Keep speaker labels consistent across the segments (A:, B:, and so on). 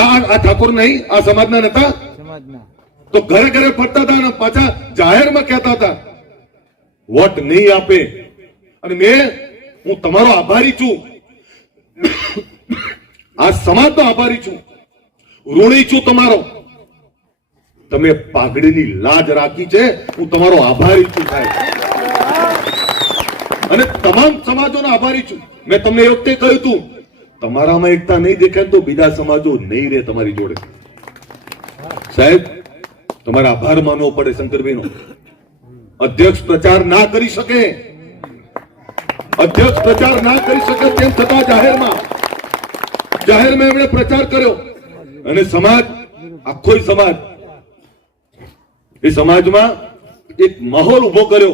A: આ આ ઠાકોર નહીં આ સમાજના નતા? તો ઘરે ઘરે ફરતા હતા અને પાછા જાહેરમાં કહેતા હતા વોટ નહીં આપે. અને મેં હું તમારો આભારી છું. આ સમાજનો આભારી છું. ઋણી છું તમારો. તમે પાઘડીની લાજ રાખી છે હું તમારો આભારી છું સાહેબ. અને તમામ સમાજોનો આભારી છું. મેં તમને એ વખતે કહ્યું હતું તમારામાં એકતા નહીં દેખાય તો બીજા સમાજો નહીં રહે તમારી જોડે. સાહેબ, તમારે આભાર માનવો પડે શંકરભાઈનો અધ્યક્ષ પ્રચાર ના કરી શકે. અધ્યક્ષ પ્રચાર ના કરી શકે તેમ છતાં જાહેરમાં. જાહેરમાં એમણે પ્રચાર કર્યો. અને સમાજ, આખો સમાજ, એ સમાજમાં એક માહોલ ઊભો કર્યો.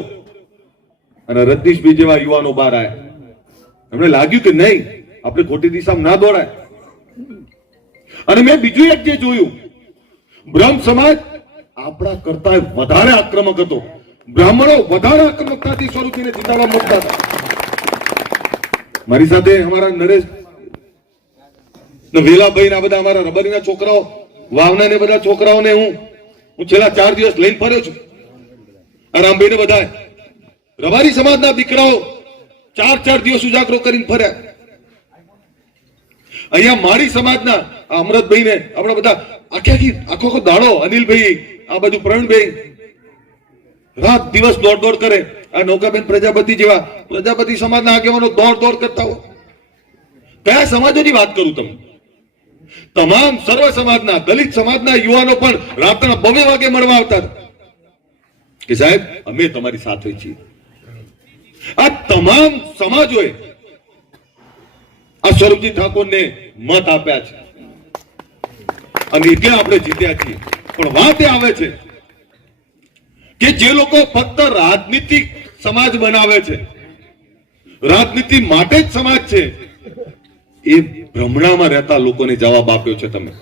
A: અને રજનીશભાઈ જેવા યુવાનો બહાર આવ્યા એમને લાગ્યું કે નહીં આપણે ખોટી દિશામાં ના દોડાય. અને મેં બીજું એક જે જોયું, બ્રહ્મ સમાજ આપણા કરતા વધારે આક્રમક હતો. બ્રાહ્મણો વધારે આક્રમકતાથી સ્વરૂપીને જીતાડવા માંગતા હતા. મારી સાથે અમારા નરેશ વેલાભાઈ ના બધા અમારા રબરીના છોકરાઓ, વાવના ને બધા છોકરાઓને હું હું છેલ્લા ચાર દિવસ લઈને ફર્યો છું. રામભાઈ ને બધા રબારી સમાજના દીકરાઓ ચાર ચાર દિવસ ઉજાગરો કરીને ફર્યા. અહીંયા માળી સમાજના આ અમરતભાઈ ને આપણે બધા આખે આખી આખો આખો દાડો અનિલભાઈ, આ બાજુ પ્રવીણભાઈ રાત દિવસ દોડ દોડ કરે. આ નૌકાબેન પ્રજાપતિ જેવા પ્રજાપતિ સમાજના આગેવાનો દોડ દોડ કરતા હોય. કયા સમાજોની વાત કરું તમે તમામ સર્વ સમાજના, દલિત સમાજના યુવાનો પણ રાતના બવે વાગે મળવા આવતા કે સાહેબ, અમે તમારી સાથે છીએ. આ તમામ સમાજોએ આ સ્વરૂપજી ઠાકોરને મત આપ્યા છે. અને એટલે આપણે જીત્યા છીએ. પણ વાત એ આવે છે કે જે લોકો ફક્ત રાજનીતિક સમાજ બનાવે છે, રાજનીતિ માટે જ સમાજ છે, એ ભ્રમણામાં રહેતા લોકોને જવાબ આપ્યો છે તમે.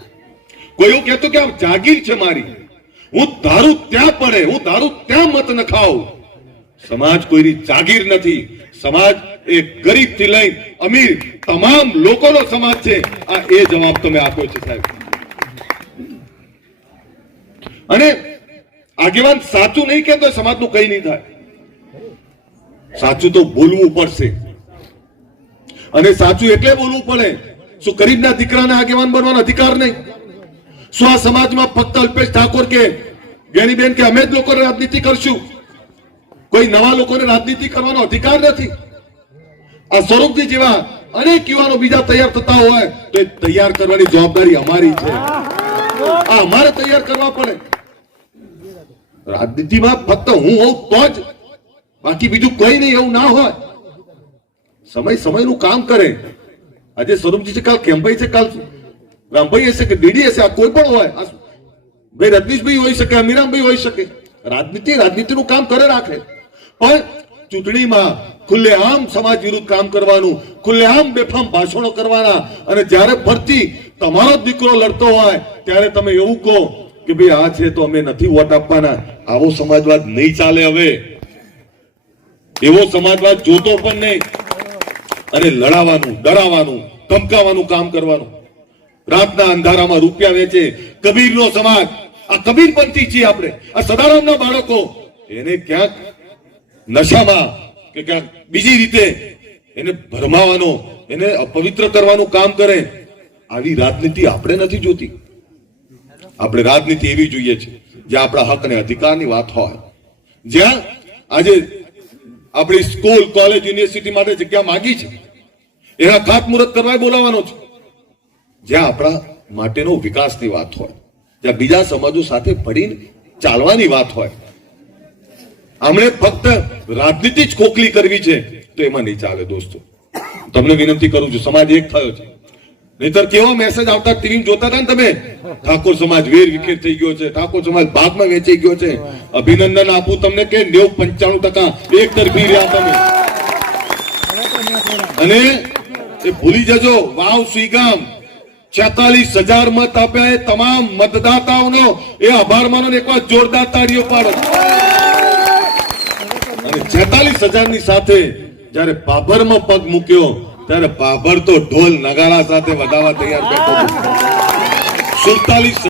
A: કોઈ એવું કહેતો કે આ જાગીર છે મારી. હું ધારું ત્યાં પડે, હું ધારું ત્યાં મત ન સમાજ કોઈની જાગીર નથી. સમાજ એ ગરીબથી લઈ અમીર તમામ લોકોનો સમાજ છે. આ એ જવાબ તમે આપો છો સાહેબ. અને આગેવાન સાચું નહીં કહેતો સમાજનું કઈ નહીં થાય. સાચું તો બોલવું પડશે. અને સાચું એટલે બોલવું પડે. શું ગરીબના દીકરાને આગેવાન બનવાનો અધિકાર નહીં? શું આ સમાજમાં ફક્ત અલ્પેશ ઠાકોર કે જ્ઞાનીબેન કે અમે જ લોકો રાજનીતિ કરશું? કોઈ નવા લોકોને રાજનીતિ કરવાનો અધિકાર નથી. આ સ્વરૂપજી જેવા અનેક યુવાનો બીજા તૈયાર થતા હોય તો એ તૈયાર કરવાની જવાબદારી અમારી છે. આ અમારે તૈયાર કરવા પડે. રાજનીતિમાં ફક્ત હું હોઉં તો જ બાકી બીજું કોઈ નહીં એવું ના હોય. સમય સમયનું કામ કરે. આજે સ્વરૂપજી છે, કાલ કેમ્ભાઈ છે, કાલ રામભાઈ હશે કે ડીડી હશે આ કોઈ પણ હોય ભાઈ રજનીશભાઈ હોઈ શકે, અમીરામભાઈ હોઈ શકે. રાજનીતિ રાજનીતિનું કામ કરે રાખે. પણ ચૂંટણીમાં ખુલ્લેઆમ સમાજ વિરુદ્ધ કામ કરવાનું, ખુલ્લેઆમ બેફામ ભાષણો કરવાના અને જ્યારે ફરતી તમારો દીકરો લડતો હોય, ત્યારે તમે એવું કહો કે ભાઈ આ છે તો અમે નથી વોટ આપવાના. આવો સમાજવાદ નહીં ચાલે હવે. એવો સમાજવાદ જોતો પણ નહીં. અને લડાવાનું, ડરાવાનું, ધમકાવાનું કામ કરવાનું. રાતના અંધારામાં રૂપિયા વેચે. કબીરનો સમાજ. આ કબીરપંથી છીએ આપણે. આ સદારામના બાળકો. એને ક્યાંક નશામાં કે ક્યાંક બીજી રીતે એને ભરમાવાનો, એને અપવિત્ર કરવાનું કામ કરે, આવી રાજનીતિ આપણે નથી જોતી. આપણે રાજનીતિ એવી જોઈએ છે, જ્યાં આપણા હક અને અધિકારની વાત હોય. જ્યાં આજે આપણી સ્કૂલ, કોલેજ, યુનિવર્સિટી માટે જગ્યા માંગી છે, એના ખાતમુહૂર્ત કરવા બોલાવવાનો છે. જ્યાં આપણા માટેનો વિકાસની વાત હોય, જ્યાં બીજા સમાજો સાથે ભળીને ચાલવાની વાત હોય આમણે ફક્ત રાજનીતિ જ ખોખલી કરવી છે, તો એમાં નહીં ચાલે દોસ્તો. તમને વિનંતી કરું છું, સમાજ એક થયો છે. નહીતર કેવો મેસેજ આવતા ટીવી જોતા હતા ને તમે? ઠાકોર સમાજ વેર વિખેર થઈ ગયો છે, ઠાકોર સમાજ ભાગમાં વેચાઈ ગયો છે. અભિનંદન આપું તમને કે નેવ પંચાણું ટકા એક તરફી રહ્યા તમે. અને એ ભૂલી જજો, વાવ સુઈગામ છેતાલીસ હજાર મત આપ્યા એ તમામ મતદાતાઓનો એ આભાર માનો એકવાર જોરદાર તાળીઓ પાડો. છેતાલીસ હજારની સાથે જયારે બાભરમાં પગ મૂક્યો, ત્યારે પાભર તો ઢોલ નગારા સાથે વધારવા તૈયાર બેઠો સુડતાલીસ